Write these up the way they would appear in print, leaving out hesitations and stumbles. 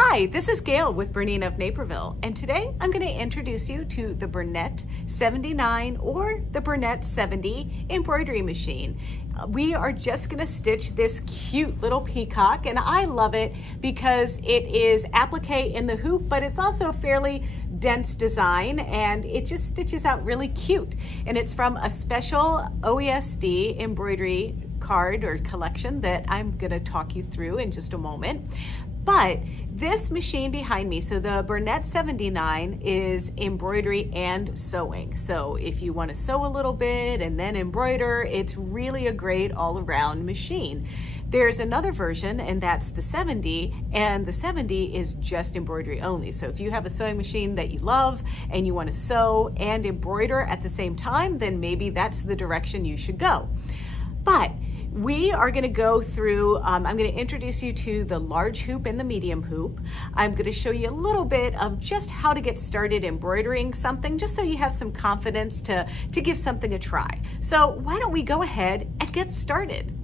Hi, this is Gayle with BERNINA of Naperville, and today I'm going to introduce you to the Bernette 79 or the Bernette 70 embroidery machine. We are just going to stitch this cute little peacock, and I love it because it is applique in the hoop, but it's also a fairly dense design, and it just stitches out really cute. And it's from a special OESD embroidery card or collection that I'm going to talk you through in just a moment. But this machine behind me, so the Bernette 79 is embroidery and sewing. So if you want to sew a little bit and then embroider, it's really a great all-around machine. There's another version, and that's the 70, and the 70 is just embroidery only. So if you have a sewing machine that you love and you want to sew and embroider at the same time, then maybe that's the direction you should go. But we are going to go through, I'm going to introduce you to the large hoop and the medium hoop. I'm going to show you a little bit of just how to get started embroidering something, just so you have some confidence to give something a try. So why don't we go ahead and get started?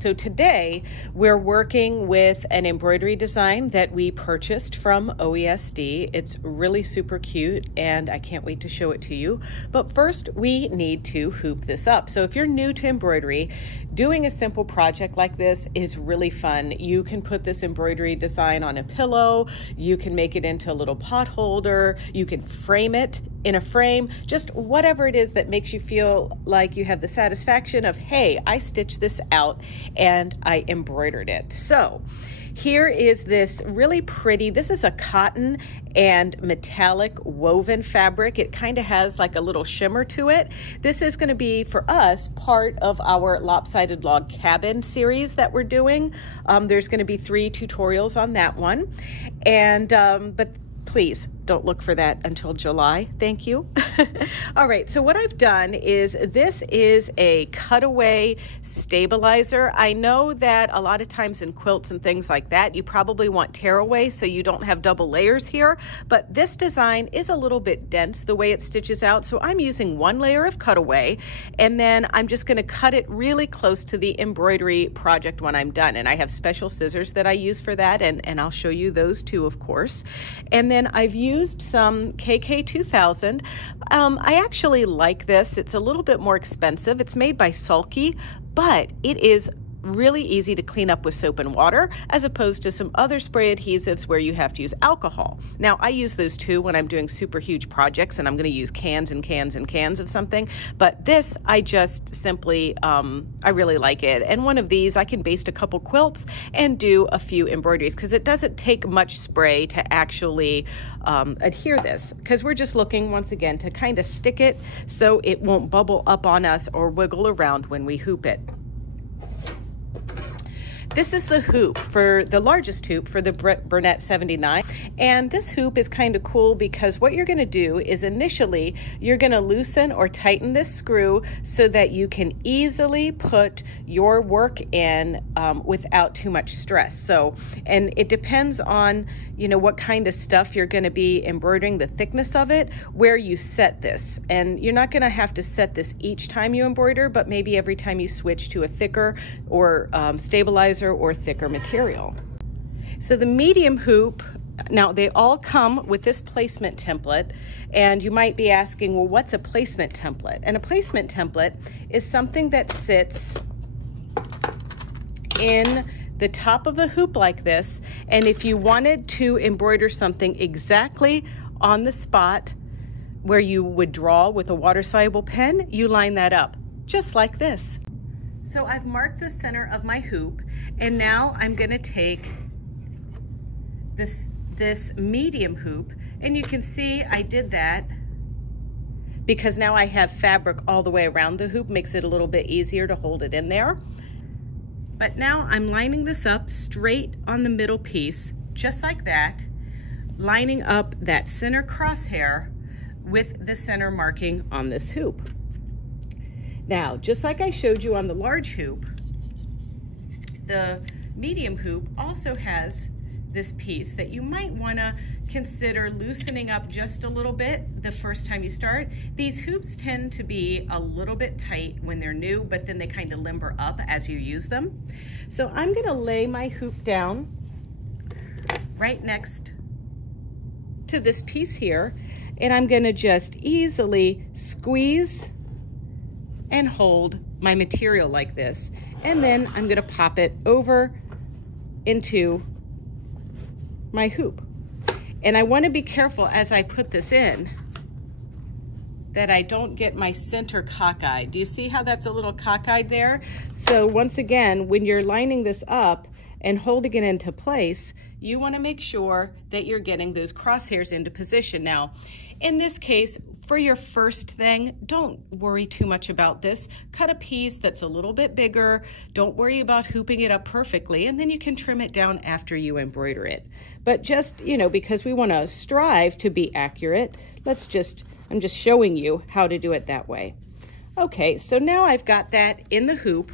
So today we're working with an embroidery design that we purchased from OESD. It's really super cute and I can't wait to show it to you. But first we need to hoop this up. So if you're new to embroidery, doing a simple project like this is really fun. You can put this embroidery design on a pillow, you can make it into a little pot holder, you can frame it in a frame, just whatever it is that makes you feel like you have the satisfaction of, hey, I stitched this out and I embroidered it. So here is this really pretty, this is a cotton and metallic woven fabric. It kind of has like a little shimmer to it. This is going to be, for us, part of our lopsided log cabin series that we're doing. There's going to be 3 tutorials on that one. And, but please don't look for that until July. Thank you. All right, so what I've done is this is a cutaway stabilizer. I know that a lot of times in quilts and things like that, you probably want tearaway so you don't have double layers here, but this design is a little bit dense the way it stitches out, so I'm using 1 layer of cutaway, and then I'm just going to cut it really close to the embroidery project when I'm done, and I have special scissors that I use for that, and I'll show you those too, of course. And then I've used some KK 2000. I actually like this. It's a little bit more expensive. It's made by Sulky, but it is really easy to clean up with soap and water, as opposed to some other spray adhesives where you have to use alcohol. Now, I use those too when I'm doing super huge projects and I'm going to use cans and cans and cans of something, but this, I just simply, I really like it. And one of these, I can baste a couple quilts and do a few embroideries, because it doesn't take much spray to actually adhere this, because we're just looking, once again, to kind of stick it so it won't bubble up on us or wiggle around when we hoop it. This is the hoop, for the largest hoop for the Bernette 79. And this hoop is kind of cool because what you're going to do is initially you're going to loosen or tighten this screw so that you can easily put your work in without too much stress. So, and it depends on, you know, what kind of stuff you're going to be embroidering, the thickness of it, where you set this. And you're not going to have to set this each time you embroider, but maybe every time you switch to a thicker or stabilizer or thicker material. So the medium hoop, now they all come with this placement template, and you might be asking, well, what's a placement template? And a placement template is something that sits in the top of the hoop like this, and if you wanted to embroider something exactly on the spot where you would draw with a water-soluble pen, you line that up just like this. So I've marked the center of my hoop, and now I'm going to take this medium hoop, and you can see I did that because now I have fabric all the way around the hoop, makes it a little bit easier to hold it in there. But now I'm lining this up straight on the middle piece, just like that, lining up that center crosshair with the center marking on this hoop. Now, just like I showed you on the large hoop, the medium hoop also has this piece that you might want to consider loosening up just a little bit the first time you start. These hoops tend to be a little bit tight when they're new, but then they kind of limber up as you use them. So I'm going to lay my hoop down right next to this piece here, and I'm gonna just easily squeeze and hold my material like this. And then I'm gonna pop it over into my hoop. And I wanna be careful as I put this in that I don't get my center cockeyed. Do you see how that's a little cockeyed there? So once again, when you're lining this up and holding it into place, you wanna make sure that you're getting those crosshairs into position. Now, in this case, for your first thing, don't worry too much about this. Cut a piece that's a little bit bigger. Don't worry about hooping it up perfectly, and then you can trim it down after you embroider it. But just, you know, because we want to strive to be accurate, I'm just showing you how to do it that way. Okay, so now I've got that in the hoop,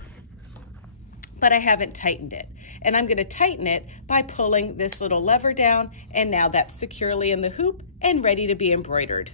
but I haven't tightened it. And I'm gonna tighten it by pulling this little lever down, and now that's securely in the hoop and ready to be embroidered.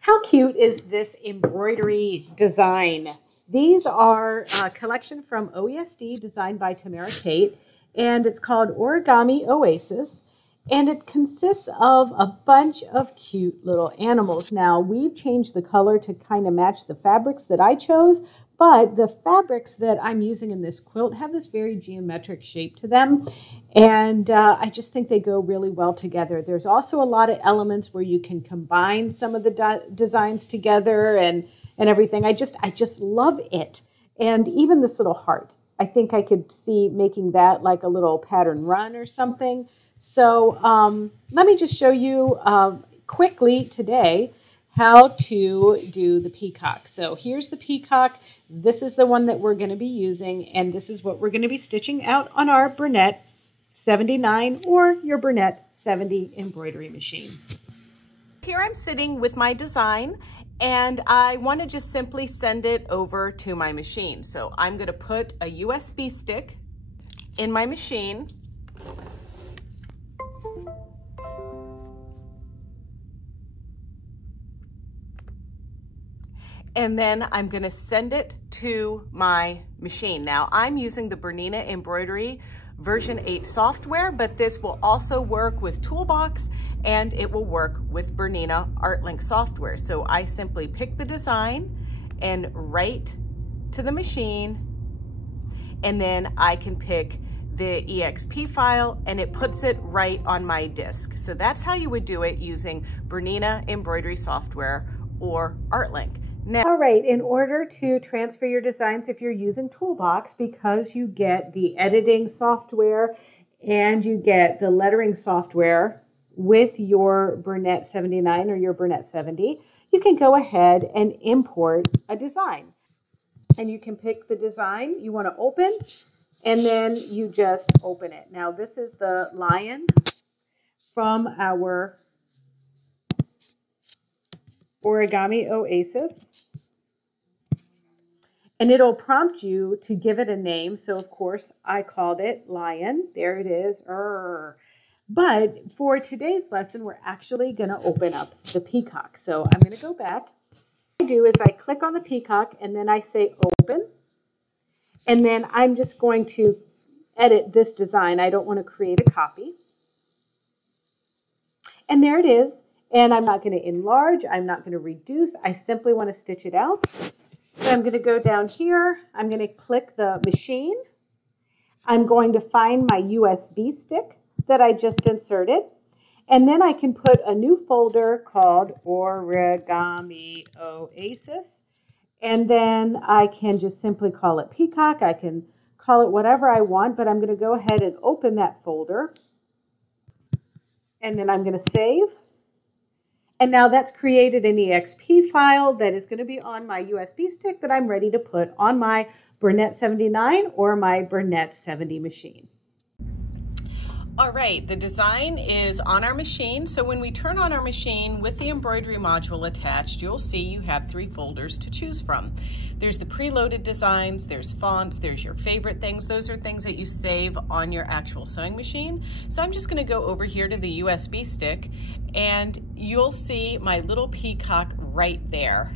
How cute is this embroidery design? These are a collection from OESD designed by Tamara Tate, and it's called Origami Oasis. And it consists of a bunch of cute little animals. Now, we've changed the color to kind of match the fabrics that I chose, but the fabrics that I'm using in this quilt have this very geometric shape to them. And I just think they go really well together. There's also a lot of elements where you can combine some of the designs together and everything. I just love it. And even this little heart, I think I could see making that like a little pattern run or something. So let me just show you quickly today how to do the peacock. So here's the peacock. This is the one that we're going to be using, and this is what we're going to be stitching out on our Bernette 79 or your Bernette 70 embroidery machine. Here I'm sitting with my design, and I want to just simply send it over to my machine. So I'm going to put a USB stick in my machine. And then I'm gonna send it to my machine. Now I'm using the Bernina Embroidery version 8 software, but this will also work with Toolbox and it will work with Bernina ArtLink software. So I simply pick the design and write to the machine, and then I can pick the EXP file and it puts it right on my disk. So that's how you would do it using Bernina Embroidery software or ArtLink. Now, all right, in order to transfer your designs, if you're using Toolbox, because you get the editing software and you get the lettering software with your Bernette 79 or your Bernette 70, you can go ahead and import a design. And you can pick the design you want to open, and then you just open it. Now, this is the lion from our Origami Oasis. And it'll prompt you to give it a name. So, of course, I called it Lion. There it is. But for today's lesson, we're actually going to open up the peacock. So I'm going to go back. What I do is I click on the peacock, and then I say open. And then I'm just going to edit this design. I don't want to create a copy. And there it is. And I'm not going to enlarge. I'm not going to reduce. I simply want to stitch it out. So I'm going to go down here. I'm going to click the machine. I'm going to find my USB stick that I just inserted. And then I can put a new folder called Origami Oasis. And then I can just simply call it Peacock. I can call it whatever I want, but I'm going to go ahead and open that folder. And then I'm going to save. And now that's created an EXP file that is going to be on my USB stick that I'm ready to put on my Bernette 79 or my Bernette 70 machine. All right, the design is on our machine. So when we turn on our machine with the embroidery module attached, you'll see you have 3 folders to choose from. There's the preloaded designs, there's fonts, there's your favorite things. Those are things that you save on your actual sewing machine. So I'm just gonna go over here to the USB stick, and you'll see my little peacock right there.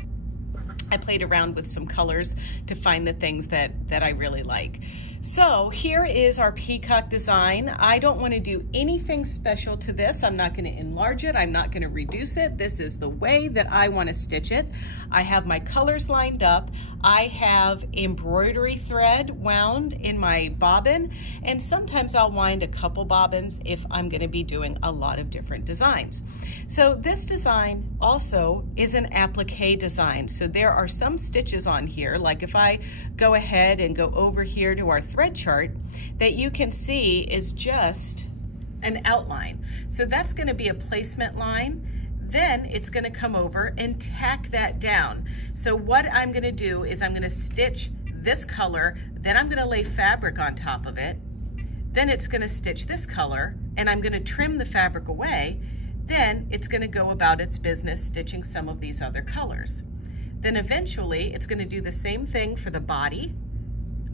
I played around with some colors to find the things that I really like. So here is our peacock design. I don't want to do anything special to this. I'm not going to enlarge it. I'm not going to reduce it. This is the way that I want to stitch it. I have my colors lined up. I have embroidery thread wound in my bobbin, and sometimes I'll wind a couple bobbins if I'm going to be doing a lot of different designs. So this design also is an applique design. So there are some stitches on here, like if I go ahead and go over here to our thread chart, that you can see is just an outline. So that's going to be a placement line. Then it's going to come over and tack that down. So what I'm going to do is I'm going to stitch this color, then I'm going to lay fabric on top of it, then it's going to stitch this color, and I'm going to trim the fabric away. Then it's going to go about its business stitching some of these other colors. Then eventually it's going to do the same thing for the body.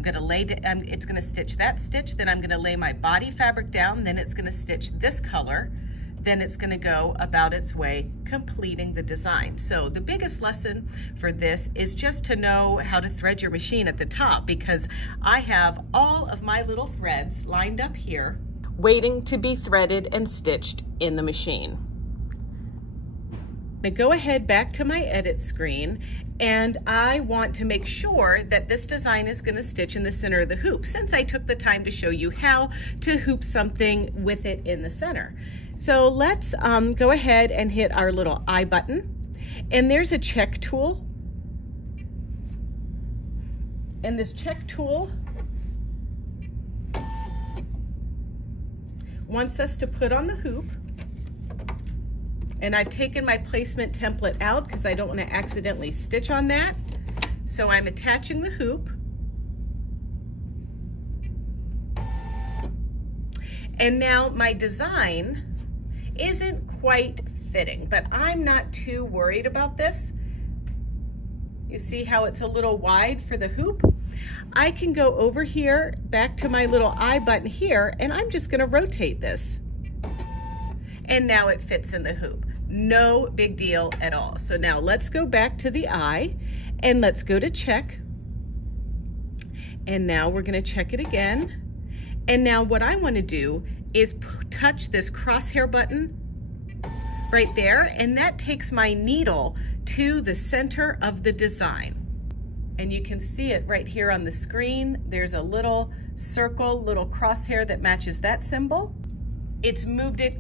It's going to stitch that stitch, then I'm going to lay my body fabric down, then it's going to stitch this color, then it's going to go about its way completing the design. So the biggest lesson for this is just to know how to thread your machine at the top, because I have all of my little threads lined up here waiting to be threaded and stitched in the machine. I go ahead back to my edit screen, and I want to make sure that this design is going to stitch in the center of the hoop, since I took the time to show you how to hoop something with it in the center. So let's go ahead and hit our little I button, and there's a check tool, and this check tool wants us to put on the hoop. And I've taken my placement template out because I don't want to accidentally stitch on that. So I'm attaching the hoop. And now my design isn't quite fitting, but I'm not too worried about this. You see how it's a little wide for the hoop? I can go over here, back to my little I button here, and I'm just gonna rotate this. And now it fits in the hoop. No big deal at all. So now let's go back to the eye and let's go to check. And now we're going to check it again. And now what I want to do is touch this crosshair button right there, and that takes my needle to the center of the design. And you can see it right here on the screen. There's a little circle, little crosshair that matches that symbol. It's moved it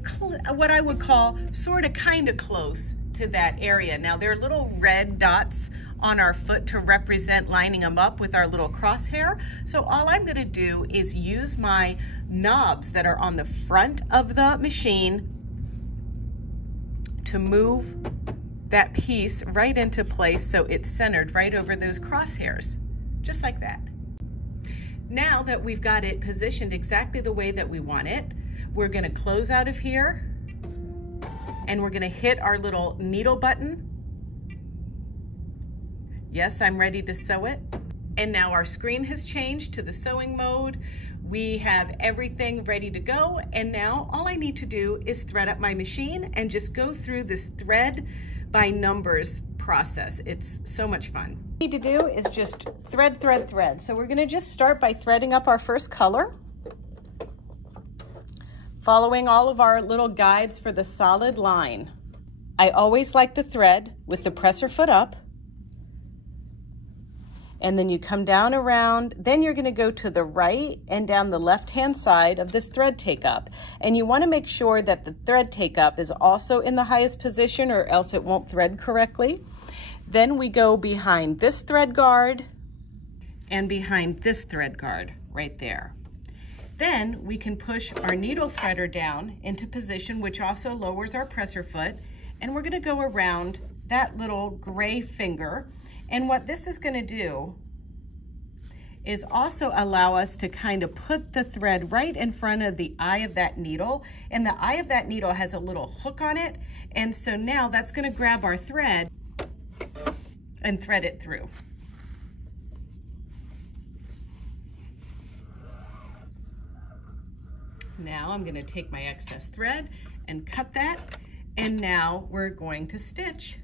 what I would call sort of kind of close to that area. Now there are little red dots on our foot to represent lining them up with our little crosshair. So all I'm going to do is use my knobs that are on the front of the machine to move that piece right into place so it's centered right over those crosshairs, just like that. Now that we've got it positioned exactly the way that we want it, we're going to close out of here, and we're going to hit our little needle button. Yes, I'm ready to sew it. And now our screen has changed to the sewing mode. We have everything ready to go, and now all I need to do is thread up my machine and just go through this thread by numbers process. It's so much fun. What we need to do is just thread, thread, thread. So we're going to just start by threading up our first color, following all of our little guides for the solid line. I always like to thread with the presser foot up, and then you come down around, then you're going to go to the right and down the left-hand side of this thread take up. And you want to make sure that the thread take up is also in the highest position, or else it won't thread correctly. Then we go behind this thread guard and behind this thread guard right there. Then we can push our needle threader down into position, which also lowers our presser foot. And we're going to go around that little gray finger. And what this is going to do is also allow us to kind of put the thread right in front of the eye of that needle. And the eye of that needle has a little hook on it. And so now that's going to grab our thread and thread it through. Now I'm going to take my excess thread and cut that, and now we're going to stitch.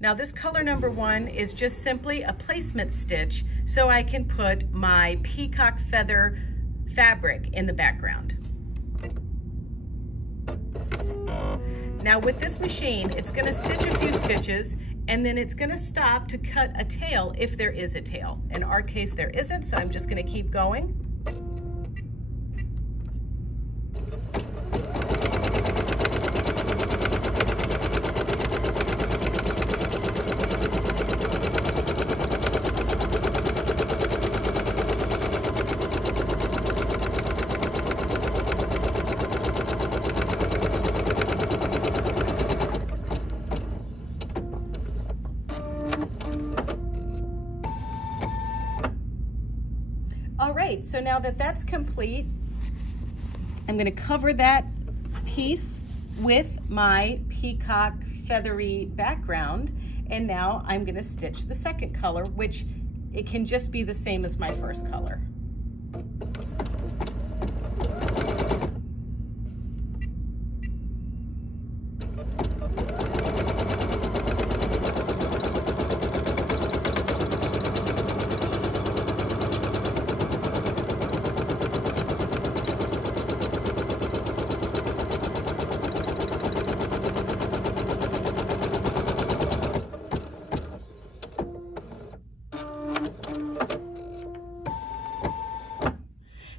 Now this color number 1 is just simply a placement stitch so I can put my peacock feather fabric in the background. Now with this machine, it's gonna stitch a few stitches and then it's gonna stop to cut a tail if there is a tail. In our case, there isn't, so I'm just gonna keep going. All right, so now that that's complete, I'm going to cover that piece with my peacock feathery background, and now I'm going to stitch the second color, which it can just be the same as my first color.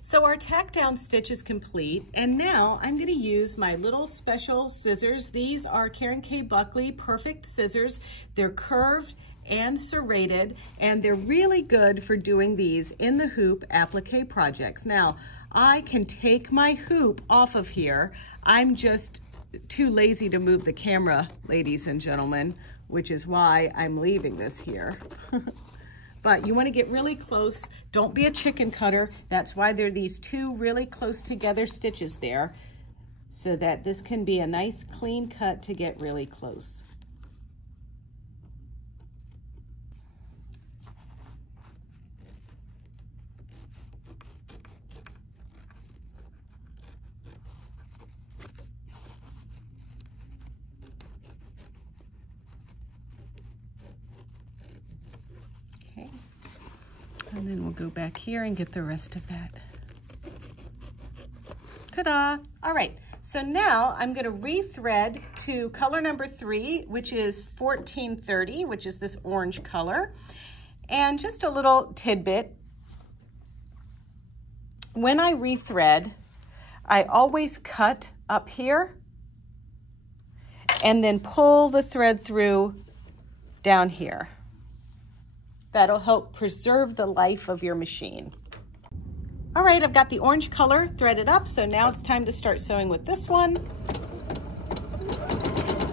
So our tack down stitch is complete, and now I'm going to use my little special scissors. These are Karen K. Buckley Perfect Scissors. They're curved and serrated, and they're really good for doing these in the hoop applique projects. Now, I can take my hoop off of here. I'm just too lazy to move the camera, ladies and gentlemen, which is why I'm leaving this here. But you want to get really close. Don't be a chicken cutter. That's why there are these two really close together stitches there, so that this can be a nice clean cut to get really close. And then we'll go back here and get the rest of that. Ta-da! All right, so now I'm gonna rethread to color number 3, which is 1430, which is this orange color. And just a little tidbit, when I rethread, I always cut up here and then pull the thread through down here. That'll help preserve the life of your machine. All right, I've got the orange color threaded up, so now it's time to start sewing with this one.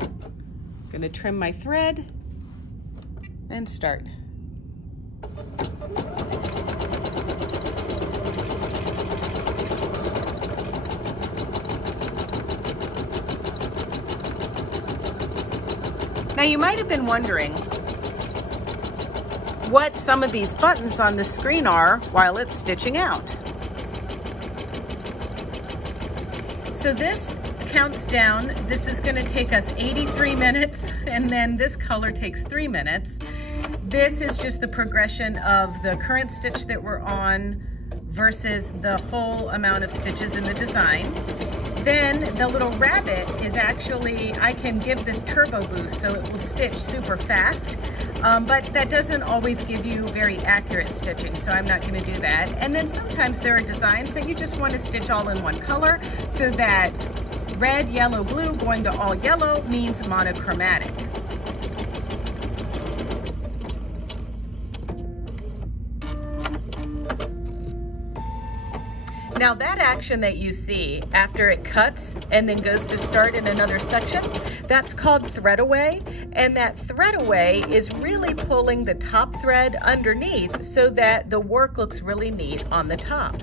I'm gonna trim my thread and start. Now you might have been wondering what some of these buttons on the screen are while it's stitching out. So this counts down. This is going to take us 83 minutes, and then this color takes 3 minutes. This is just the progression of the current stitch that we're on versus the whole amount of stitches in the design. Then the little rabbit is actually, I can give this turbo boost so it will stitch super fast. But that doesn't always give you very accurate stitching, so I'm not going to do that. And then sometimes there are designs that you just want to stitch all in one color, so that red, yellow, blue going to all yellow means monochromatic. Now that action that you see after it cuts and then goes to start in another section, that's called thread away. And that thread away is really pulling the top thread underneath so that the work looks really neat on the top.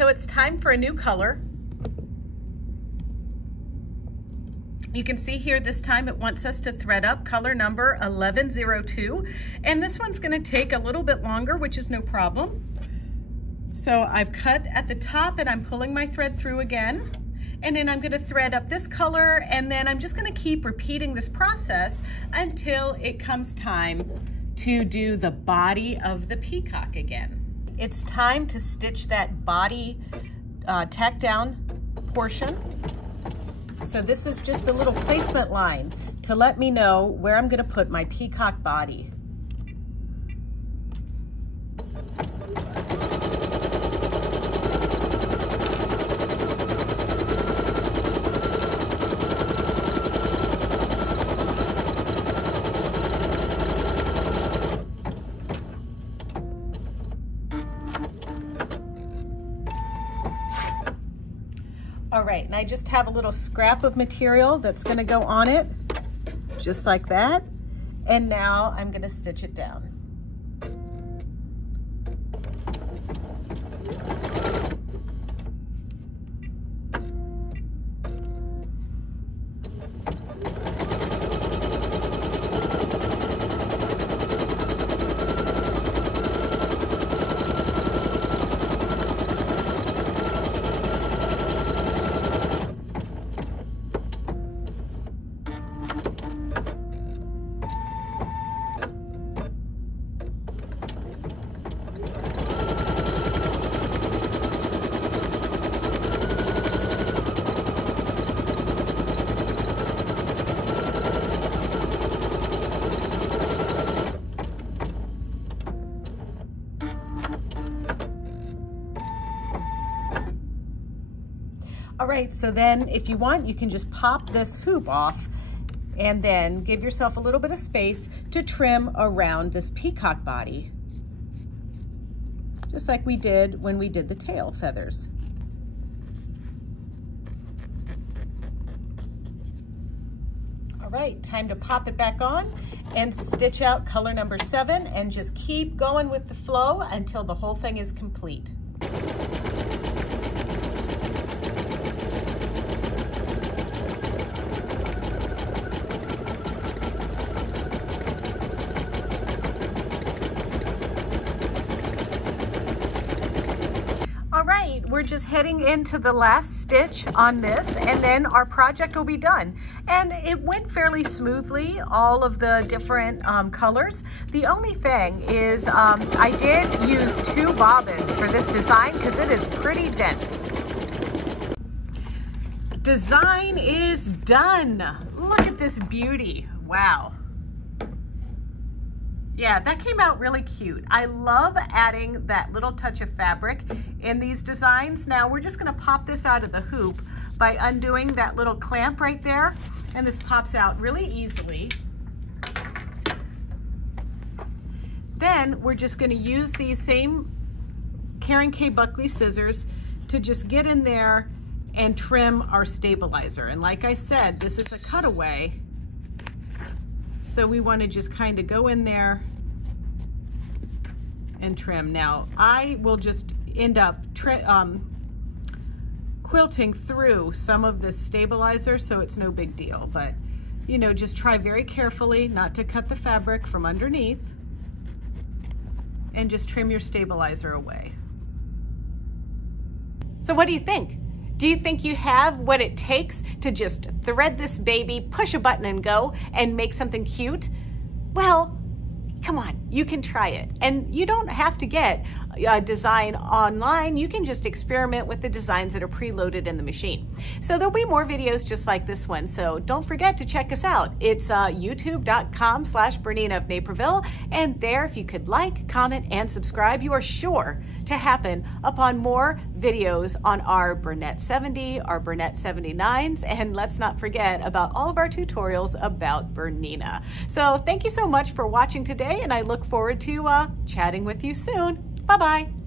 so it's time for a new color. You can see here this time it wants us to thread up color number 1102, and this one's going to take a little bit longer, which is no problem. So I've cut at the top and I'm pulling my thread through again, and then I'm going to thread up this color, and then I'm just going to keep repeating this process until it comes time to do the body of the peacock again. It's time to stitch that body tack down portion. So this is just a little placement line to let me know where I'm going to put my peacock body. All right, and I just have a little scrap of material that's going to go on it, just like that. And now I'm going to stitch it down. All right, so then if you want, you can just pop this hoop off and then give yourself a little bit of space to trim around this peacock body, just like we did when we did the tail feathers. All right, time to pop it back on and stitch out color number 7 and just keep going with the flow until the whole thing is complete. We're just heading into the last stitch on this, and then our project will be done. And it went fairly smoothly, all of the different colors. The only thing is I did use 2 bobbins for this design because it is pretty dense. Design is done. Look at this beauty. Wow. Yeah, that came out really cute. I love adding that little touch of fabric in these designs. Now we're just gonna pop this out of the hoop by undoing that little clamp right there, and this pops out really easily. Then we're just gonna use these same Karen K. Buckley scissors to just get in there and trim our stabilizer. And like I said, this is a cutaway. So we want to just kind of go in there and trim. Now I will just end up quilting through some of this stabilizer, so it's no big deal. But you know, just try very carefully not to cut the fabric from underneath, and just trim your stabilizer away. So what do you think? Do you think you have what it takes to just thread this baby, push a button and go, and make something cute? Well, come on, you can try it. And you don't have to get a design online. You can just experiment with the designs that are preloaded in the machine. So there'll be more videos just like this one. So don't forget to check us out. It's youtube.com/BERNINA of Naperville. And there, if you could like, comment, and subscribe, you are sure to happen upon more videos on our Bernette 70, our Bernette 79s, and let's not forget about all of our tutorials about Bernina. So thank you so much for watching today, and I look forward to chatting with you soon. Bye-bye.